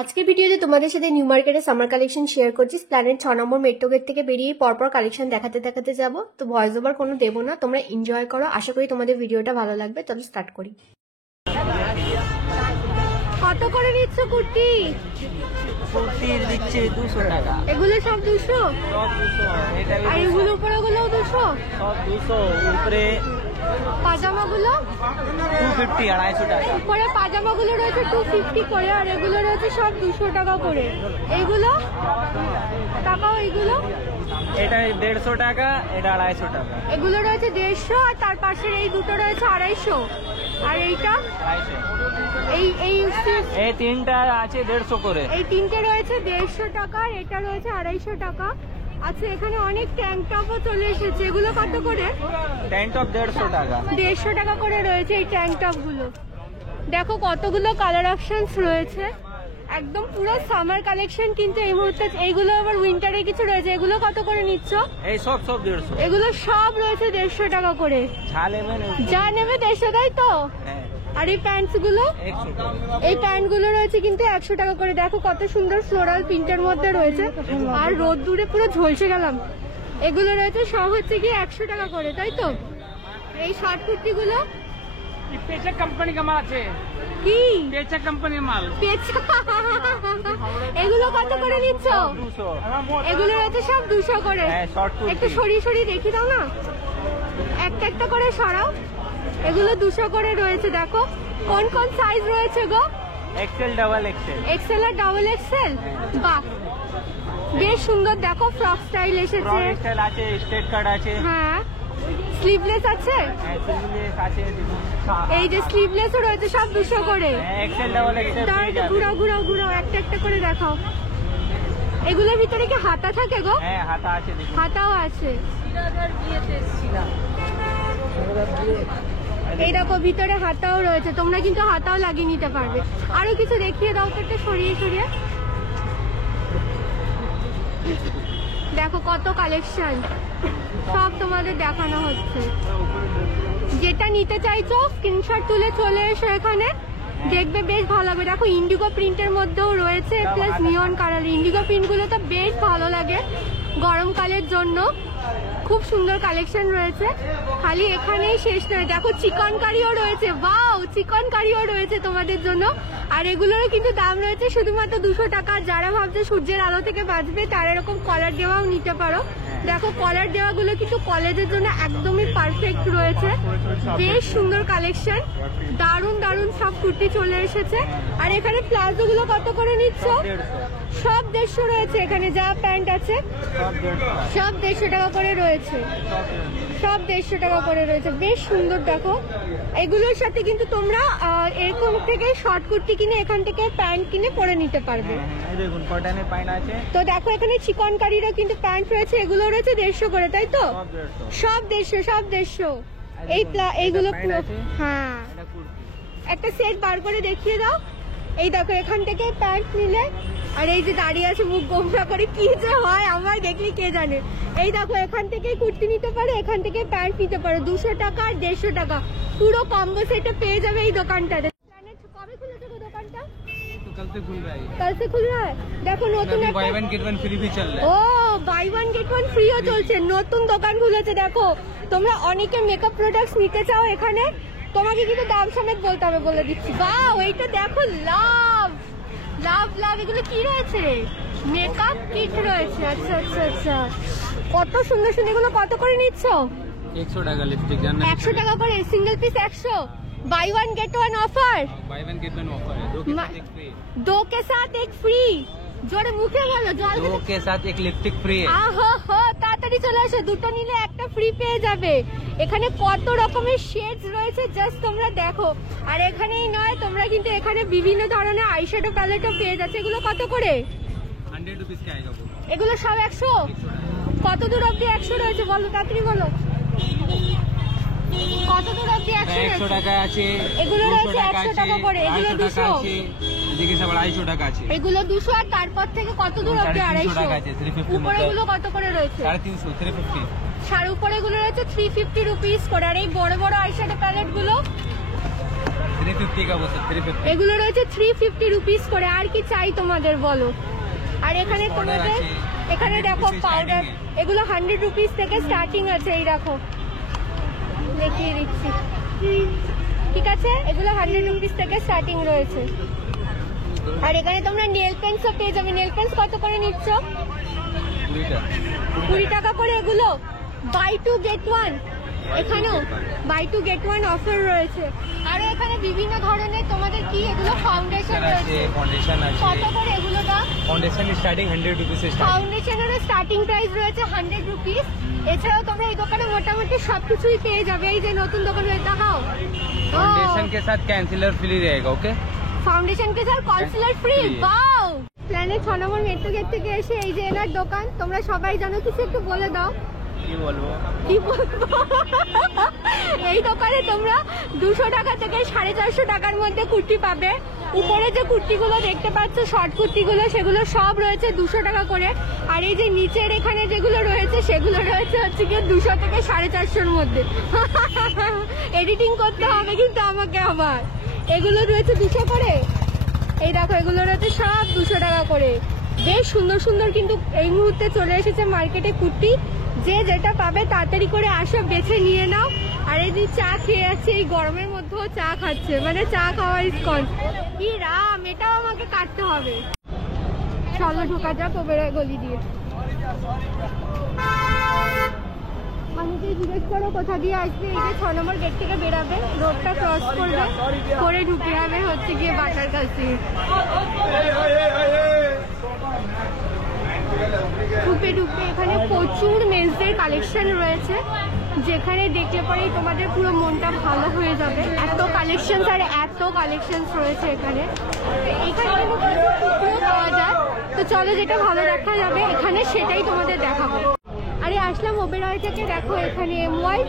আজকের ভিডিওতে তোমাদের সাথে নিউ মার্কেটের সামার কালেকশন শেয়ার করছি। প্ল্যানেট 6 নম্বর মেট্রো গেট থেকে বেরিয়ে পরপর কালেকশন দেখাতে দেখাতে যাব। তো ভয়েস ওভার কোনো দেবো না, তোমরা এনজয় করো। আশা করি তোমাদের ভিডিওটা ভালো লাগবে। চলো স্টার্ট করি। কত করে নিচ্ছ কুর্তি? কুর্তির দিচ্ছে 200 টাকা। এগুলো সব 200? সব 200। আর এগুলো উপরেগুলোও 200? সব 200। উপরে পাজামাগুলো 250 250 টাকা। উপরে পাজামাগুলো রয়েছে 250 করে, আর এগুলো রয়েছে সব 200 টাকা করে। এইগুলো টাকাও, এইগুলো এটা 150 টাকা, এটা 250 টাকা। এগুলো রয়েছে 150, আর তার পাশের এই দুটো রয়েছে 250, আর এইটা 250। এই এই তিনটা আছে 150 করে। এই তিনটে রয়েছে 150 টাকা, আর এটা রয়েছে 250 টাকা। আচ্ছা, এখানে অনেক ট্যাঙ্ক টপও চলে এসেছে। এগুলো কত করে? ট্যাঙ্ক টপ 150 টাকা। 150 টাকা করে রয়েছে এই ট্যাঙ্ক টপ গুলো। দেখো কতগুলো কালার অপশনস রয়েছে, একদম পুরো সামার কালেকশন। কিন্তু এই মুহূর্তে এইগুলো আবার উইন্টারে কিছু রয়েছে। এগুলো কত করে নিচ্ছ? এই সব 150। এগুলো সব রয়েছে 150 টাকা করে। যা নেবে 150, তাই তো? হ্যাঁ। আর এই প্যান্টস গুলো 100 টাকা। এই প্যান্ট গুলো রয়েছে কিন্তু 100 টাকা করে। দেখো কত সুন্দর ফ্লোরাল প্রিন্টের মধ্যে রয়েছে, আর রোদ দূরে পুরো ঝলসে গেলাম। এগুলো রয়েছে সব হচ্ছে কি 100 টাকা করে, তাই তো? এই শর্ট কুর্তি গুলো পেচা কোম্পানি का माल আছে কি? পেচা কোম্পানির মাল। এগুলো কত করে নিচ্ছ? 200। এগুলো রয়েছে সব 200 করে। হ্যাঁ, শর্ট কুর্তি। একটু সরিয়ে সরিয়ে দেখি দাও না, একটা একটা করে সরাও। এগুলো 200 করে রয়েছে। দেখো কোন কোন সাইজ রয়েছে গো? XL, double XL. এক্সেল আর ডাবল এক্সেল। বাহ, বেশ সুন্দর। দেখো ফ্রক স্টাইল এসেছে। ফ্রক স্টাইল আছে, স্ট্রেট কাট আছে। হ্যাঁ, স্লিভলেস আছে। হ্যাঁ, স্লিভলেস আছে। এই যে স্লিভলেসও রয়েছে সব 200 করে। হ্যাঁ, এক্সেল, ডাবল এক্সেল। তার ঘুরাও ঘুরাও ঘুরাও, একটা একটা করে দেখাও। এগুলোর ভিতরে কি হাতা থাকে গো? হ্যাঁ, হাতা আছে। হাতাও আছে। এই দেখো ভিতরে হাতাও রয়েছে, তোমরা কিন্তু হাতাও লাগিয়ে নিতে পারবে। আরো কিছু দেখিয়ে দাও তো, একটা সরিয়ে সরিয়ে। দেখো কত কালেকশন, সব তোমাদের দেখানো হচ্ছে। যেটা নিতে চাইছো স্ক্রিনশট তুলে চলে এসো এখানে, দেখবে বেশ ভালো লাগবে। দেখো ইন্ডিগো প্রিন্টের মধ্যেও রয়েছে, প্লাস নিয়ন কালার। ইন্ডিগো প্রিন্ট গুলো তো বেশ ভালো লাগে গরমকালের জন্য। খুব সুন্দর কালেকশন রয়েছে, খালি এখানেই শেষ নয়। দেখো চিকন কারিও রয়েছে। ওয়াও, চিকন কারিও রয়েছে তোমাদের জন্য। আর এগুলোরও কিন্তু দাম রয়েছে শুধুমাত্র 200 টাকা। যারা ভাবছে সূর্যের আলো থেকে বাঁচবে তারা এরকম কলার দেওয়াও নিতে পারো। দেখো কলার দেওয়াগুলো কিন্তু কলেজের জন্য একদমই পারফেক্ট রয়েছে। বেশ সুন্দর কালেকশন, দারুণ দারুণ সব কুর্তি চলে এসেছে। আর এখানে প্লাজো গুলো কত করে নিচ্ছ? সব 150 রয়েছে। এখানে যা প্যান্ট আছে সব 150 টাকা করে রয়েছে। সব 150 টাকা করে রয়েছে, বেশ সুন্দর। দেখো এগুলোর সাথে কিন্তু তোমরা এরকম থেকে শর্ট কুর্তি কিনে এখান থেকে প্যান্ট কিনে পরে নিতে পারবে। দেখুন কটনের প্যান্ট আছে। তো দেখো এখানে চিকন কারিরও কিন্তু প্যান্ট রয়েছে। এগুলো রয়েছে 150 করে, তাই তো? সব 150, সব 150। এইগুলো হ্যাঁ, একটা সেট বার করে দেখিয়ে দাও। এই দেখো এখান থেকে প্যান্ট নিলে, আর এই যে দাঁড়িয়ে আছে মুখ গোমরা করে, কি যে হয় আমার দেখলে কে জানে। এই দেখো এখান থেকে কুর্তি নিতে পারো, এখান থেকে প্যান্ট নিতে পারো। 200 টাকা আর 150 টাকা পুরো কম্বো সেটে পেয়ে যাবে এই দোকানটাতে। কবে খুলেছে গো দোকানটা? कल से खुल रहा है। कल से खुल रहा है। দেখো নতুন একটা by one get one free भी चल रहा है। ও বাই ওয়ান গেট ওয়ান ফ্রিও চলছে, নতুন দোকান খুলেছে। দেখো তোমরা অনেকে মেকআপ প্রোডাক্টস নিতে চাও এখানে, তোমাকে কিন্তু দাম সমেত বলতে হবে, বলে দিচ্ছি। বাহ, এইটা দেখো, লাভ লাভ লাভ। এগুলো কি রয়েছে? মেকআপ কিট রয়েছে। আচ্ছা আচ্ছা আচ্ছা, কত সুন্দর সুন্দর। এগুলো কত করে নিচ্ছ? 100 টাকা লিপস্টিক। 100 টাকা করে single piece 100। By one get one offer. By one get one offer है। दो के साथ एक फ्री। জোরে মুখে বলো, জল दो के साथ एक लिपस्टिक फ्री है। আহো হো, তাড়াতাড়ি চলে এসো, দুটো নিলে একটা ফ্রি পেয়ে যাবে। এখানে কত রকমের শেডস রয়েছে জাস্ট তোমরা দেখো। আর এখানেই নয়, তোমরা কিন্তু এখানে বিভিন্ন ধরনের আইশ্যাডো প্যালেটও পেয়ে যাচ্ছে। এগুলো কত করে? 100 रुपीस का आएगा वो। এগুলো সব 100। কত দূর অবধি 100 রয়েছে বলো, তাড়াতাড়ি বলো। কত দূর অবধি 100 টাকা আছে। এগুলো রয়েছে 100 টাকা করে। এগুলো 200 আছে। এদিকে সব 250 টাকা আছে। এগুলো 200, আর তারপর থেকে কত দূর অবধি 250। উপরে গুলো কত করে রয়েছে? 350 350। সার উপরে গুলো রয়েছে 350 রুপিস করে। আর এই বড় বড় আইশ্যাডো প্যালেট গুলো 350 का বলছে 350 এগুলো রয়েছে 350 রুপিস করে। আর কি চাই তোমাদের বলো। আর এখানে তোমাদের এখানে দেখো পাউডার, এগুলো 100 রুপিস থেকে স্টার্টিং আছে। এই দেখো দেখিয়ে দিচ্ছি, ঠিক আছে, এগুলো 100 রুপিস থেকে স্টার্টিং রয়েছে। আর এখানে তোমরা নেল পেন্টসও পেয়ে যাবে। নেল পেন্টস কত করে নিচ্ছ? 20 টাকা করে। এগুলো বাই টু গেট ওয়ান, এখানেও buy two get one offer রয়েছে। আর এখানে বিভিন্ন ধরনের তোমাদের কি এগুলো ফাউন্ডেশন রয়েছে। ফাউন্ডেশন আছে কত করে এগুলো দাম? Foundation starting 100 rupees starting. ফাউন্ডেশনের স্টার্টিং প্রাইস রয়েছে 100 রুপিস। এছাড়াও তোমরা এই দোকানে মোটামুটি সবকিছুই পেয়ে যাবে। এই যে নতুন দোকান হয়ে দেখাও, फाउंडेशन के साथ कैंसिलर फ्री रहेगा। ओके, ফাউন্ডেশন কে sir concealer free. Wow, planet 6 number metro gate থেকে এসে এই যে এনার দোকান, তোমরা সবাই জানো, কিছু একটু বলে দাও। কি বলবো কি বলবো? এই দোকানে তোমরা 200 টাকা থেকে 450 টাকার মধ্যে কুর্তি পাবে। উপরে যে কুর্তিগুলো দেখতে পাচ্ছ, শর্ট কুর্তিগুলো, সেগুলো সব রয়েছে 200 টাকা করে। আর এই যে নিচের এখানে যেগুলো রয়েছে সেগুলো রয়েছে হচ্ছে গিয়ে 200 থেকে 450-র মধ্যে। এডিটিং করতে হবে কিন্তু আমাকে আবার। এগুলো রয়েছে 200 করে। এই দেখো এগুলো রয়েছে সব 200 টাকা করে। বেশ সুন্দর সুন্দর কিন্তু এই মুহূর্তে চলে এসেছে মার্কেটে কুর্তি। যে যেটা পাবে তাড়াতাড়ি করে আসো, বেছে নিয়ে নাও। আর এই যে চা খেয়ে যাচ্ছে, এই গরমের মধ্যেও চা খাচ্ছে, মানে চা খাওয়ার স্কন। কি রাম, এটাও আমাকে কাটতে হবে। চলো ঢোকা যাক ওবেরা গলি দিয়ে। অনেকেই জিজ্ঞেস করো কোথা দিয়ে আসবে। এই যে 6 নম্বর গেট থেকে বেরাবে, রোডটা ক্রস করবে, করে ঢুকে যাবে হচ্ছে গিয়ে বাটার কাছে। ঢুকে ঢুকে এখানে প্রচুর মেন্সদের কালেকশন রয়েছে, যেখানে দেখলে পরেই তোমাদের পুরো মনটা ভালো হয়ে যাবে। এত কালেকশন আর এত কালেকশন রয়েছে এখানে। এখানে কিন্তু প্রচুর কুর্তিও পাওয়া যায়। তো চলো যেটা ভালো দেখা যাবে এখানে সেটাই তোমাদের দেখাবো। আরে আসলাম ওবেরয় থেকে, দেখো এখানে এমওয়াই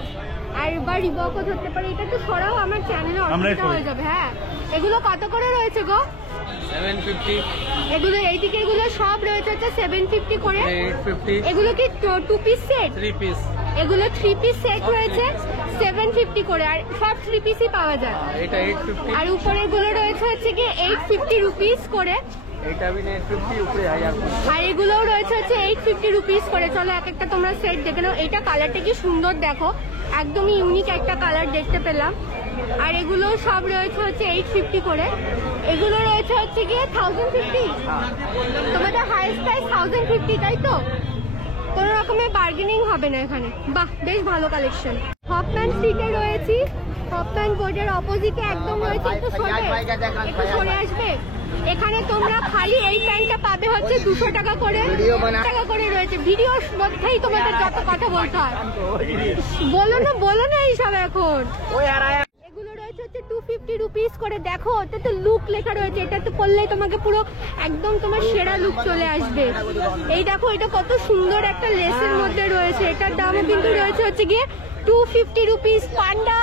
আর বা রিবকও ধরতে পারে। এটা তো সরাও, আমার চ্যানেলে অসুবিধা হয়ে যাবে। হ্যাঁ, এগুলো কত করে রয়েছে গো? 750। এগুলো এইদিকে এগুলো সব রয়েছে হচ্ছে 750 করে। 850। এগুলো কি 2 পিস সেট? 3 পিস। এগুলো 3 পিস সেট রয়েছে 750 করে। আর সব 3 পিসই পাওয়া যায়। এটা 850। আর উপরে গুলো রয়েছে হচ্ছে কি 850 রুপিস করে। এটা भी 850 উপরে 1000। আর এগুলোও রয়েছে হচ্ছে 850 রুপিস করে। চলো এক একটা তোমরা সেট দেখে নাও। এটা কালারটা কি সুন্দর দেখো, একদমই ইউনিক একটা কালার দেখতে পেলাম। আর এগুলো সব রয়েছে হচ্ছে 850 করে। এগুলো রয়েছে হচ্ছে গিয়ে 1050। তোমাদের হাইস্ট প্রাইস 1050, তাই তো? কোনো রকমের বার্গেনিং হবে না এখানে। বাহ, বেশ ভালো কালেকশন। হপম্যান স্ট্রিটে রয়েছি, হপম্যান বোর্ডের অপোজিটে একদম রয়েছে। একটু সরে আসবে। এখানে তোমরা খালি এই প্যান্টটা পাবে হচ্ছে 200 টাকা করে। টাকা করে রয়েছে। ভিডিওর মধ্যেই তোমাদের যত কথা বলতে হয় বলো না এইসব এখন। এগুলো রয়েছে হচ্ছে 250 রুপিস করে। দেখো ওটা তো লুক লেখা রয়েছে, এটা তো পরলেই তোমাকে পুরো একদম তোমার সেরা লুক চলে আসবে। এই দেখো এটা কত সুন্দর একটা লেসের মধ্যে রয়েছে। এটার দামও কিন্তু রয়েছে হচ্ছে গিয়ে 250 রুপিস। পান্ডা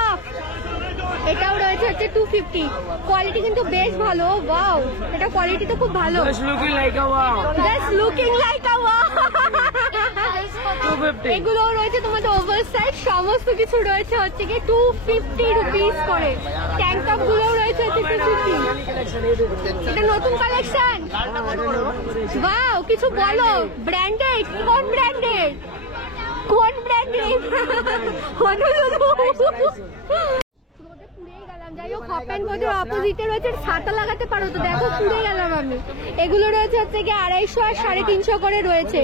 এটাও রয়েছে হচ্ছে 250। কোয়ালিটি কিন্তু বেশ ভালো। ওয়াও, এটা কোয়ালিটি তো খুব ভালো। Just looking like a wow. Just looking like a wow. 250। এগুলো রয়েছে তোমাদের ওভার সাইজ, সমস্ত কিছু রয়েছে হচ্ছে কি 250 রুপিস করে। ট্যাঙ্ক টপ গুলোও রয়েছে হচ্ছে 250। এটা নতুন কালেকশন। ওয়াও, কিছু বলো। ব্র্যান্ডেড? কোন ব্র্যান্ডেড? কোন ব্র্যান্ডেড? যাই হোক, হপম্যান বোর্ডের অপোজিটে রয়েছে ছাতা লাগাতে পারো তো। দেখো পুড়ে গেলাম আমি। এগুলো রয়েছে হচ্ছে গিয়ে 250 আর 350 করে রয়েছে।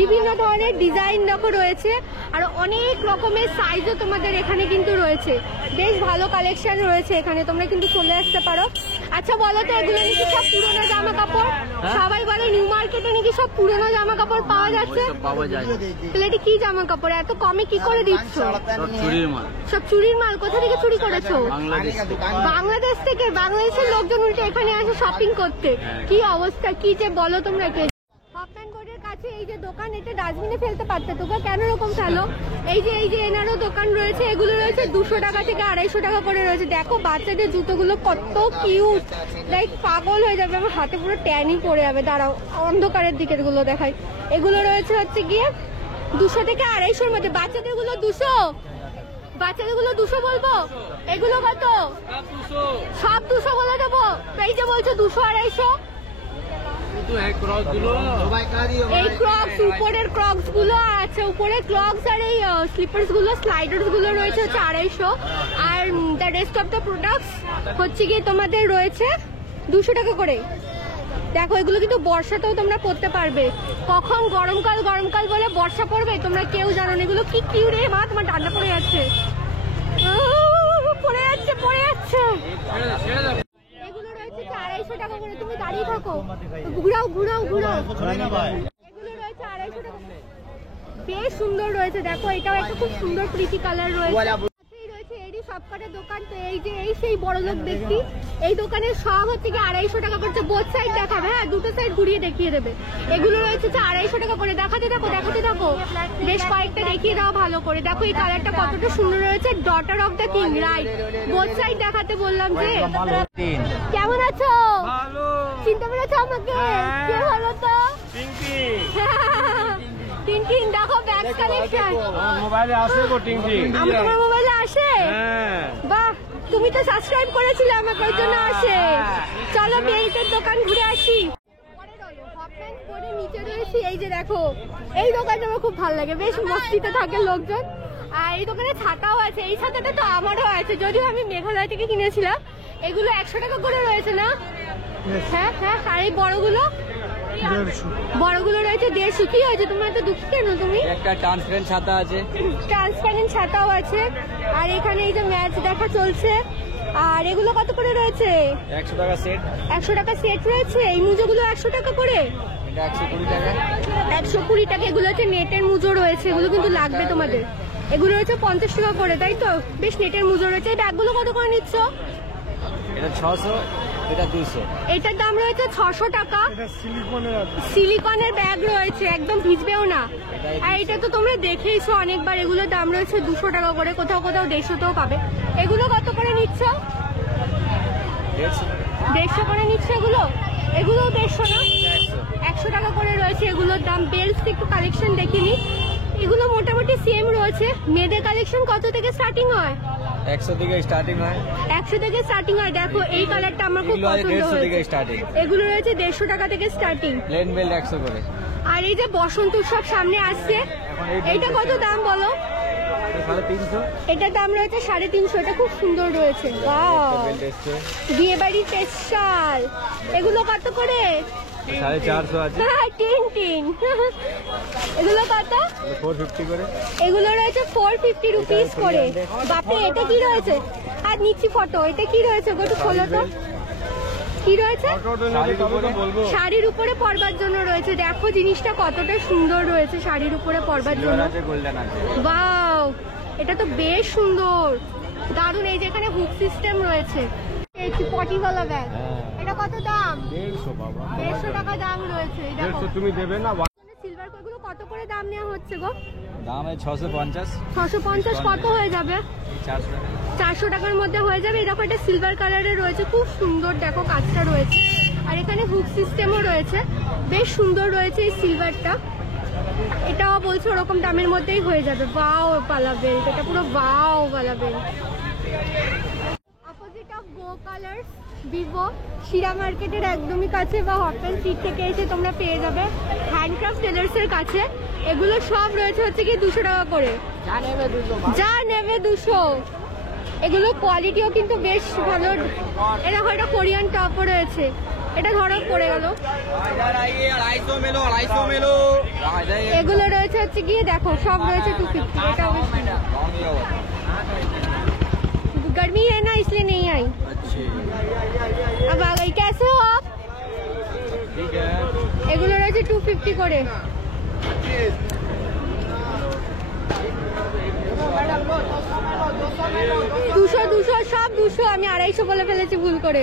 বিভিন্ন ধরনের ডিজাইন দেখো রয়েছে। আর অনেক রকমের সাইজও তোমাদের এখানে কিন্তু রয়েছে। বেশ ভালো কালেকশন রয়েছে এখানে, তোমরা কিন্তু চলে আসতে পারো। আচ্ছা বলো তো, এগুলো নাকি সব পুরোনো জামা কাপড়? সবাই বলে নিউ মার্কেটে নাকি সব পুরোনো জামা কাপড় পাওয়া যাচ্ছে। পাওয়া যায়। তাহলে এটা কি জামা কাপড় এত কমে কি করে দিচ্ছ? সব চুরির মাল। সব চুরির মাল? কোথা থেকে চুরি করেছো? বাংলাদেশ। বাংলাদেশ থেকে? বাংলাদেশের লোকজন উল্টে এখানে আসে শপিং করতে। কি অবস্থা, কি যে বলো তোমরা। কে হপম্যান বোর্ডের কাছে এই যে দোকান, এটা ডাস্টবিনে ফেলতে পারতে তো, কেন এরকম ফেলো? এই যে এনারও দোকান রয়েছে। এগুলো রয়েছে 200 টাকা থেকে 250 টাকা করে রয়েছে। দেখো বাচ্চাদের জুতোগুলো কত কিউট, লাইক পাগল হয়ে যাবে। আমার হাতে পুরো ট্যানই পড়ে যাবে। দাঁড়াও অন্ধকারের দিকে এগুলো দেখাই। এগুলো রয়েছে হচ্ছে গিয়ে 200 থেকে 250-র মধ্যে। বাচ্চাদের গুলো 200 বলবো। এগুলো কত? সব 200 বলে দেবো? এই যে বলছো 200 250। এই ক্রক্স, উপরের ক্রক্স গুলো আছে, উপরে ক্রক্স আর এই স্লিপার্স গুলো, স্লাইডার্স গুলো রয়েছে হচ্ছে 250। Are the rest of the products হচ্ছে গিয়ে তোমাদের রয়েছে 200 টাকা করে। দেখো এগুলো কিন্তু বর্ষাতেও তোমরা পরতে পারবে। কখন গরমকাল গরমকাল বলে বর্ষা পড়বে তোমরা কেউ জানো না। এগুলো কি কিউ রে মা, তোমার ডান্ডা পড়ে যাচ্ছে, পড়ে যাচ্ছে পড়ে যাচ্ছে। এগুলো রয়েছে 250 টাকা করে। তুমি দাঁড়িয়ে থাকো, ঘুরাও ঘুরাও ঘুরাও। এগুলো রয়েছে 250 টাকা। বেশ সুন্দর রয়েছে। দেখো এটাও একটা খুব সুন্দর প্রিটি কালার রয়েছে। রয়েছে এরই সবকটা দোকান। তো এই যে এই সেই বড় লোক ব্যক্তি, এই দোকানের সব হচ্ছে কি 250 টাকা করছে। বোথ সাইড দেখাবে, হ্যাঁ দুটো সাইড ঘুরিয়ে দেখিয়ে দেবে। এগুলো রয়েছে 250 টাকা করে। দেখাতে থাকো দেখাতে থাকো, বেশ কয়েকটা দেখিয়ে দাও ভালো করে। দেখো এই কালারটা কতটা সুন্দর রয়েছে, daughter of the king, right. Both side দেখাতে বললাম যে। কেমন আছো? চিনতে পেরেছো আমাকে? কে ভালো তো? টিনটিন। দেখো ব্যাগ কালেকশন মোবাইলে আসে গো টিনটিন। আমার মোবাইলে আসে? বাহ, তুমি তো সাবস্ক্রাইব করেছিলে আমাকে, ওই জন্য আসে। চলো বেল্টের দোকান ঘুরে আসি। নিচে রয়েছি, এই যে দেখো এই দোকানটা আমার খুব ভালো লাগে, বেশ মস্তিতে থাকে লোকজন। আর এই দোকানে ছাতাও আছে। এই ছাতাটা তো আমারও আছে, যদিও আমি মেঘালয় থেকে কিনেছিলাম। এগুলো 100 টাকা করে রয়েছে না? হ্যাঁ হ্যাঁ। আর এই বড়গুলো বড়গুলো রয়েছে 150। কি হয়েছে তোমার এত দুঃখ কেন? তুমি একটা ট্রান্সপারেন্ট ছাতা আছে, ট্রান্সপারেন্ট ছাতাও আছে। আর এখানে এই যে ম্যাচ দেখা চলছে। আর এগুলো কত করে রয়েছে? 100 টাকা সেট। 100 টাকা সেট রয়েছে। এই মুজোগুলো 100 টাকা করে। এটা 120 টাকা। 120 টাকা। এগুলো হচ্ছে নেটের মুজো রয়েছে, এগুলো কিন্তু লাগবে তোমাদের। এগুলো হচ্ছে 50 টাকা করে, তাই তো? বেশ নেটের মুজো রয়েছে। এই ব্যাগগুলো কত করে নিচ্ছ? এটা 600, এটা 200। এটার দাম রয়েছে 600 টাকা। সিলিকনের ব্যাগ রয়েছে, একদম ভিজবেও না। আর এটা তো তোমরা দেখেইছো অনেকবার। এগুলোর দাম রয়েছে 200 টাকা করে, কোথাও কোথাও 150তেও পাবে। এগুলো কত করে নিচ্ছ? 150 করে নিচ্ছে এগুলো। এগুলো 150 না? 100 টাকা করে রয়েছে এগুলোর দাম। বেল্টস একটু কালেকশন দেখিনি। এগুলো মোটামুটি সেম রয়েছে। মেয়েদের কালেকশন কত থেকে স্টার্টিং হয়? 100 থেকে স্টার্টিং হয়। 100 থেকে স্টার্টিং হয়। দেখো এই কালারটা আমার খুব পছন্দ 150 থেকে হয়েছে। স্টার্টিং। এগুলো রয়েছে 150 টাকা থেকে স্টার্টিং। প্লেন বেল্ট 100 করে। আর এই যে বসন্ত উৎসব সামনে আসছে, এইটা কত দাম বলো? 350। এটার দাম রয়েছে 350। এটা খুব সুন্দর রয়েছে। বিয়ে বাড়ির স্পেশাল। এগুলো কত করে? 450 আছে। হ্যাঁ টিনটিন। এগুলো কত? 450 করে। এগুলো রয়েছে 450 রুপিস করে। বাপরে, এটা কি রয়েছে? আর নিচ্ছি ফটো। এটা কি রয়েছে গো, একটু খোলো তো। কি রয়েছে? শাড়ির উপরে পরবার জন্য রয়েছে। দেখো জিনিসটা কতটা সুন্দর রয়েছে শাড়ির উপরে পরবার জন্য। ওয়াও, এটা তো বেশ সুন্দর, দারুণ। এই যে এখানে হুক সিস্টেম রয়েছে। এই পটিওয়ালা ব্যাগ, এটা কত দাম? 150 বাবা। 150 টাকা দাম রয়েছে। দেখো তুমি দেবে না? সিলভার কয়েনগুলো কত করে দাম নেওয়া হচ্ছে গো? দাম 650। 650 কত হয়ে যাবে? 400 টাকা। 400 টাকার মধ্যে হয়ে যাবে। এই দেখো এটা সিলভার কালারের রয়েছে, খুব সুন্দর। দেখো কাজটা রয়েছে। আর এখানে হুক সিস্টেমও রয়েছে, বেশ সুন্দর রয়েছে এই সিলভারটা। এটাও বলছে ওরকম দামের মধ্যেই হয়ে যাবে। বাও পালা বেল্ট, এটা পুরো বাও পালা belt. Opposite of go colours, Vivo, শিরা মার্কেটের একদমই কাছে বা হটপেন সিট থেকে এসে তোমরা পেয়ে যাবে হ্যান্ডক্রাফট টেলার্সের কাছে। এগুলো সব রয়েছে হচ্ছে কি 200 টাকা করে। যা নেবে 200। এগুলো কোয়ালিটিও কিন্তু বেশ ভালো। এটা হয়তো কোরিয়ান টপও রয়েছে। এটা ধরো পড়ে গেল। এগুলো রয়েছে হচ্ছে গিয়ে দেখো সব রয়েছে 250। এটা गर्मी है ना इसलिए नहीं आई। अब आ गई। कैसे हो आप? ठीक है। এগুলো রয়েছে 250 করে। দুশো সব 200। আমি 250 বলে ফেলেছি ভুল করে।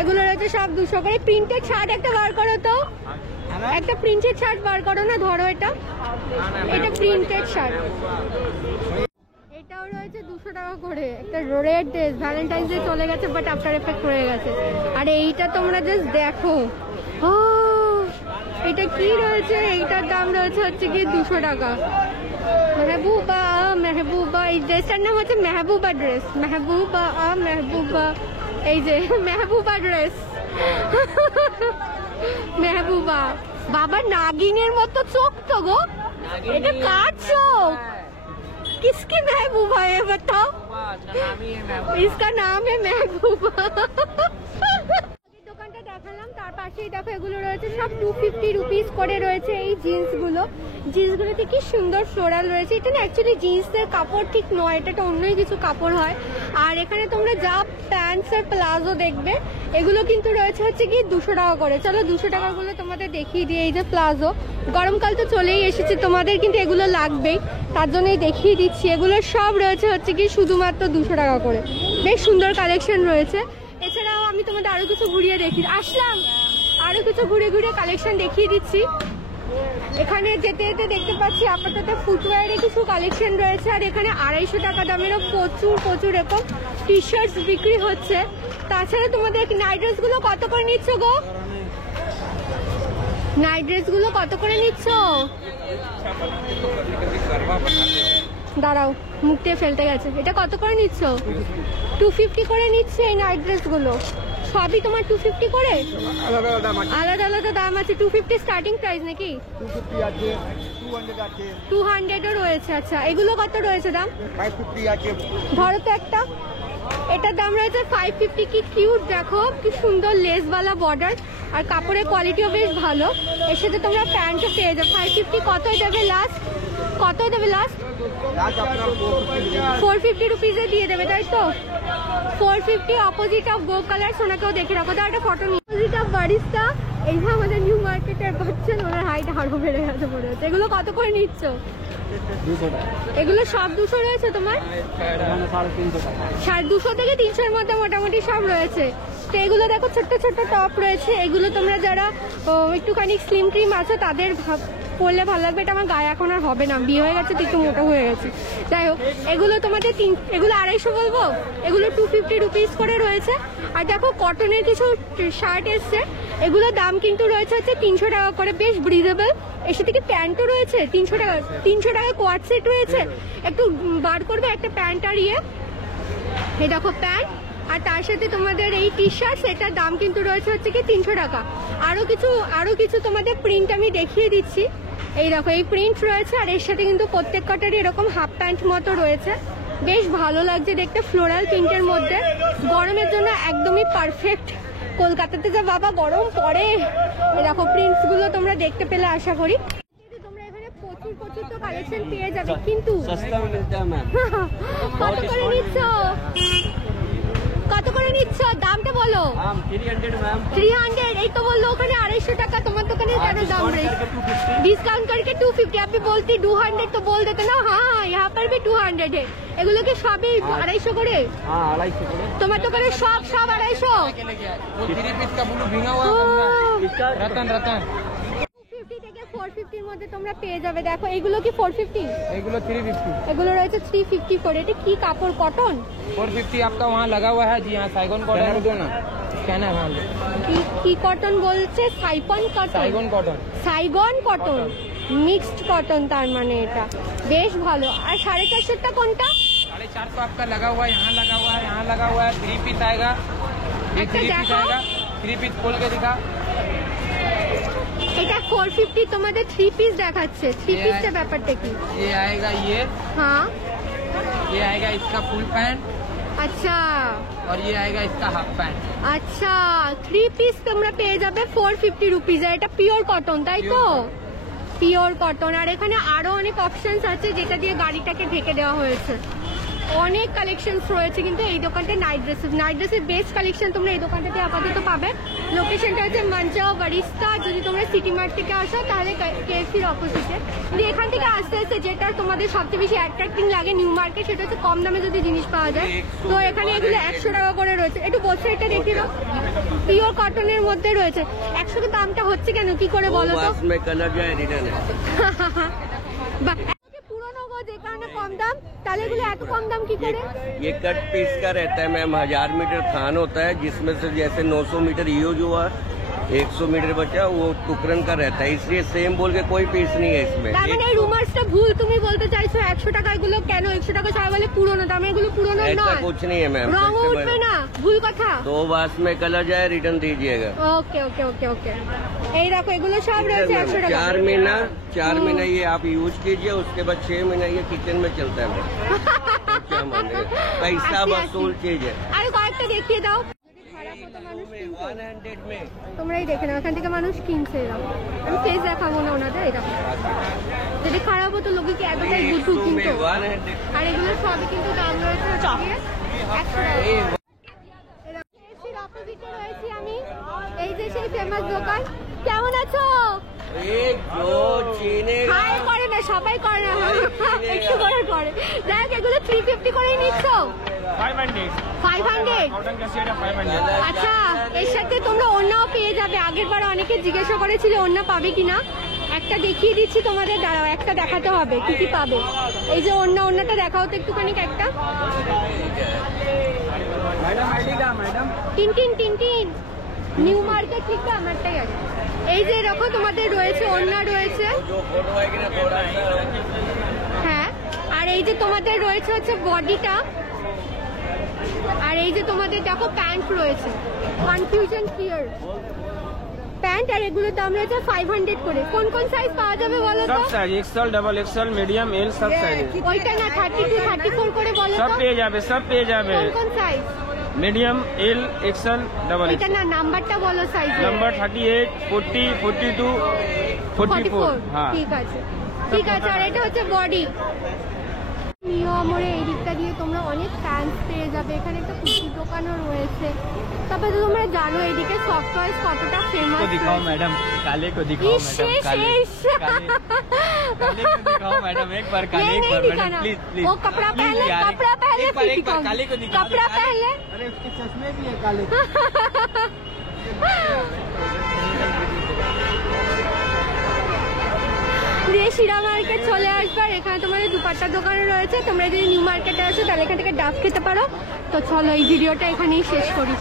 এগুলো রয়েছে সব 200 করে। প্রিন্টেড শার্ট একটা বার করো তো, একটা প্রিন্টেড শার্ট বার করো না। ধরো এটা, এটা প্রিন্টেড শার্ট। এটাও রয়েছে 200 টাকা করে। একটা রেড ড্রেস, ভ্যালেন্টাইন্স ডে চলে গেছে বাট আফটার এফেক্ট হয়ে গেছে। আর এইটা তোমরা জাস্ট দেখো, ও এটা কি রয়েছে। এইটার দাম রয়েছে হচ্ছে কি 200 টাকা। মেহবুবা মেহবুবা, এই ড্রেসটার নাম হচ্ছে মেহবুবা ড্রেস। মেহবুবা মেহবুবা, এই যে মেহবুবা ড্রেস। মেহবুবা, বাবা নাগিনের মতো চোখ তো গো, এটা কার চোখ? किसकी महबूबा है बताओ? इसका नाम है महबूबा। দোকানটা দেখালাম, তার পাশেই দেখো এগুলো রয়েছে সব 250 রুপিস করে রয়েছে। এই জিন্সগুলোতে কি সুন্দর ফ্লোরাল রয়েছে। এটা না অ্যাকচুয়ালি জিন্সের কাপড় ঠিক নয়, এটা অন্য কিছু কাপড় হয়। আর এখানে তোমরা যা প্যান্টস আর প্লাজো দেখবে এগুলো কিন্তু রয়েছে হচ্ছে কি 200 টাকা করে। চলো 200 টাকাগুলো তোমাদের দেখিয়ে দিই। এই যে প্লাজো, গরমকাল তো চলেই এসেছে, তোমাদের কিন্তু এগুলো লাগবেই, তার জন্যই দেখিয়ে দিচ্ছি। এগুলো সব রয়েছে হচ্ছে কি শুধুমাত্র 200 টাকা করে। বেশ সুন্দর কালেকশন রয়েছে। এছাড়াও আমি তোমাদের আরো কিছু ঘুরিয়ে আসলাম, আরো কিছু ঘুরে ঘুরে কালেকশন দেখিয়ে দিচ্ছি। এখানে যেতে যেতে দেখতে পাচ্ছি আপাতত ফুটওয়্যারের কিছু কালেকশন রয়েছে। আর এখানে 250 টাকা দামেরও প্রচুর এরকম টি শার্টস বিক্রি হচ্ছে। তাছাড়া তোমাদের নাইট ড্রেসগুলো কত করে নিচ্ছ গো? নাইট ড্রেসগুলো কত করে নিচ্ছ? দাঁড়াও, মুখতে ফেলতে গেছে। এটা কত করে নিচ্ছ? 250 করে নিচ্ছে এই নাইট ড্রেসগুলো। সবই তোমার 250 করে? আলাদা আলাদা দাম আছে। 250 স্টার্টিং প্রাইস নাকি? 200 ও রয়েছে। আচ্ছা, এগুলো কত রয়েছে দাম? 550 আছে। ধরো তো একটা, এটার দাম রয়েছে 550। কি কিউট দেখো, কি সুন্দর লেসওয়ালা বর্ডার, আর কাপড়ের কোয়ালিটিও বেশ ভালো। এর সাথে তোমরা প্যান্টও পেয়ে যাবে। 550 কতই দেবে লাস্ট? কতই দেবে লাস্ট? 450 রুপিসে দিয়ে দেবে, তাই তো? 450। অপোজিট অফ গো কালার, সোনাকেও দেখে রাখো। তার একটা ফটো নিয়ে। অপোজিট অফ বারিস্তা, এই যে আমাদের নিউ মার্কেটের বাচ্চা, ওনার হাইট আরো বেড়ে গেছে মনে হচ্ছে। এগুলো কত করে নিচ্ছ? 200 টাকা। এগুলো সব 200 রয়েছে তোমার? 250 থেকে 300 এর মধ্যে মোটামুটি সব রয়েছে। তো এগুলো দেখো ছোট্ট ছোট্ট টপ রয়েছে। এগুলো তোমরা যারা একটুখানি স্লিম ট্রিম আছে তাদের পরলে ভালো লাগবে। এটা আমার গায়ে এখন আর হবে না, বিয়ে হয়ে গেছে তো একটু মোটা হয়ে গেছে। যাই হোক, এগুলো তোমাদের এগুলো 250 বলবো, এগুলো 250 রুপিস করে রয়েছে। আর দেখো কটনের কিছু শার্ট এসছে, এগুলোর দাম কিন্তু রয়েছে হচ্ছে 300 টাকা করে, বেশ ব্রিজেবল। এর সাথে কি প্যান্টও রয়েছে 300 টাকা। 300 টাকা কোয়াড সেট রয়েছে। একটু বার করবে একটা প্যান্ট আর ইয়ে, এই দেখো প্যান্ট, আর তার সাথে তোমাদের এই টি শার্ট, সেটার দাম কিন্তু রয়েছে হচ্ছে কি 300 টাকা। আরো কিছু তোমাদের প্রিন্ট আমি দেখিয়ে দিচ্ছি। এই দেখো এই প্রিন্ট রয়েছে, আর এর সাথে কিন্তু প্রত্যেক কটারই এরকম হাফ প্যান্ট মতো রয়েছে। বেশ ভালো লাগছে দেখতে, ফ্লোরাল প্রিন্টের মধ্যে। গরমের জন্য একদমই পারফেক্ট। কলকাতাতে যা বাবা গরম পড়ে। এই দেখো প্রিন্টস গুলো তোমরা দেখতে পেলে আশা করি। তোমরা এখানে প্রচুর তো কালেকশন পেয়ে যাবে, কিন্তু কত করে নিচ্ছ? কত করে নিচ্ছ? দামটা বলো। 300। এই তো বললো ওখানে 250 টাকা, তোমার দোকানে কেন দাম রেট? डिस्काउंट करके 250। আপনি বলতি 200 তো বল देते ना। हाँ, यहाँ पर भी 200 है। এগুলো কি সবই 250 করে? हाँ, 250 করে। তোমার দোকানে সব 250? रतन 250 থেকে 450 এর মধ্যে তোমরা পেয়ে যাবে। দেখো এগুলো কি 450? এগুলো 350। এগুলো রয়েছে 350 করে। এটা কি কাপড়? কটন? 450 आपका वहाँ लगा हुआ है जी। हाँ, साइगन कॉटन दो ना, स्कैनर। हाँ, কি কটন বলছে? সাইপন cotton. Saigon cotton, mixed cotton, তার মানে এটা বেশ ভালো। আর 450টা কোনটা? 450 आपका लगा हुआ है, यहाँ लगा हुआ है, यहाँ लगा हुआ है। 3 पीस आएगा, ये 3 पीस आएगा। 3 पीस खोल के दिखा। এটা 450 তোমাদের 3 পিস দেখাচ্ছে। 3 পিসটা ব্যাপারটা কি? ये आएगा ये, हाँ, ये आएगा इसका फुल पैंट, আচ্ছা और ये आएगा इसका हाफ पैंट। আচ্ছা, 3 পিস তোমরা পেয়ে যাবে 450 রুপিস। এটা পিওর কটন, তাই তো? Pure cotton. আর এখানে আরো অনেক অপশনস আছে যেটা দিয়ে গাড়িটাকে ঢেকে দেওয়া হয়েছে। অনেক কালেকশনস রয়েছে কিন্তু এই দোকানটা নাইট ড্রেসের বেস্ট কালেকশন তোমরা এই দোকানটাতে আপাতত পাবে। লোকেশনটা হচ্ছে মাঞ্চা বারিস্তা। যদি তোমরা সিটি মার্ট থেকে আসো তাহলে কেএফসির অপোজিটে। কিন্তু এখান থেকে আস্তে আস্তে যেটা তোমাদের সবচেয়ে বেশি অ্যাট্রাক্টিং লাগে নিউ মার্কেট, সেটা হচ্ছে কম দামে যদি জিনিস পাওয়া যায়। তো এখানে এগুলো 100 টাকা করে রয়েছে। একটু বসে এটা দেখে নাও, পিওর কটনের মধ্যে রয়েছে। 100 দামটা হচ্ছে কেন, কি করে বলো তো? পুরোনো গো, যে কারণে কম দাম। তাহলে এগুলো এত কম দাম কি করে? ये कट पीस का रहता है मैम। 1000 मीटर थान होता है, जिसमें से जैसे 900 मीटर यूज हुआ, 100 मीटर बचा वो टुकरन का रहता है, इसलिए सेम बोल के कोई पीस नहीं है इसमें। তার মানে এই রুমার্সটা ভুল তুমি বলতে চাইছো 100 টাকা এগুলো কেন 100 টাকা সবাই বলে পুরনো, তার মানে এগুলো পুরনো ऐसा নয়, कुछ नहीं है मैम। রং উঠবে না, ভুল কথা। 2 बास में कलर जाए रिटर्न दीजिएगा। ওকে ওকে ওকে ওকে এই দেখো এগুলো সব রয়েছে 100 টাকা। 4 महीना ये आप यूज कीजिए, उसके बाद 6 महीना ये किचन में चलता है मैम। तो क्या मानेगा, पैसा वसूल चीज है। আরে কয়েকটা দেখিয়ে দাও। খারাপ হতো মানুষ কিনতো। 100 में তোমরাই দেখে নাও, এখান থেকে মানুষ কিনছে এরকম। আমি ফেস দেখাবো না ওনাদের, এরকম যদি খারাপ হতো লোকে কি এতটাই বুদ্ধু কিনতো। 100 আর এগুলো সবই কিন্তু দাম রয়েছে হচ্ছে গিয়ে 100 টাকা। এসির অপোজিটে রয়েছি আমি, এই যে সেই ফেমাস দোকান। কেমন আছো? एक जो चीनेगा হাই করে না, সবাই করে না, একটু করে করে। দেখ এগুলো 350 করেই নিচ্ছ। 500 500 कॉटन का सेट है 500। আচ্ছা, এর সাথে তোমরা ওড়নাও পেয়ে যাবে। আগের বার অনেকে জিজ্ঞাসা করেছিল ওড়না পাবে কিনা, একটা দেখিয়ে দিচ্ছি তোমাদের, দাঁড়াও একটা দেখাতে হবে কি কি পাবে। এই যে ওড়নাটা দেখাও তো একটুখানি একটা। मैडम आईडी का मैडम টিন নিউ মার্কেট ঠিক না আমারটাই আছে। এই যে এরকম তোমাদের রয়েছে, ওড়না রয়েছে, जो फोटो आएगी ना थोड़ा सा হ্যাঁ। আর এই যে তোমাদের রয়েছে হচ্ছে বডিটা, আর এই যে তোমাদের দেখো প্যান্ট রয়েছে, কনফিউশন ক্লিয়ার প্যান্ট। আর এগুলোর দাম রয়েছে 500 করে। কোন কোন সাইজ পাওয়া যাবে বলো তো? सब size XL double XL medium L सब साइज ওইটা না 32 34 করে বলো सब তো पे जावे सब पे जावे কোন কোন size? Medium L XL double ওইটা না নাম্বারটা বলো সাইজ। नंबर 38 40 42 44 हाँ ঠিক আছে ঠিক আছে। আর এটা হচ্ছে বডি। নিয়মরে এই দিকটা দিয়ে তোমরা অনেক প্যান্টস পেয়ে যাবে। এখানে একটা কুর্তির দোকানও রয়েছে। তবে তো তোমরা জানো এদিকে সফট টয়েস কতটা ফেমাস। दिखाओ मैडम, काले को दिखाओ मैडम, काले को दिखाओ मैडम, एक बार काले, एक बार मैडम प्लीज प्लीज। वो कपड़ा पहले कपड़ा पहले एक बार काले को दिखाओ, कपड़ा पहले। अरे उसके चश्मे भी है काले। দিয়ে শিরা মার্কেট চলে আসবার, এখানে তোমাদের দুপাট্টার দোকানে রয়েছে। তোমরা যদি নিউ মার্কেটে আসো তাহলে এখান থেকে ডাব খেতে পারো। তো চলো এই ভিডিওটা এখানেই শেষ করি।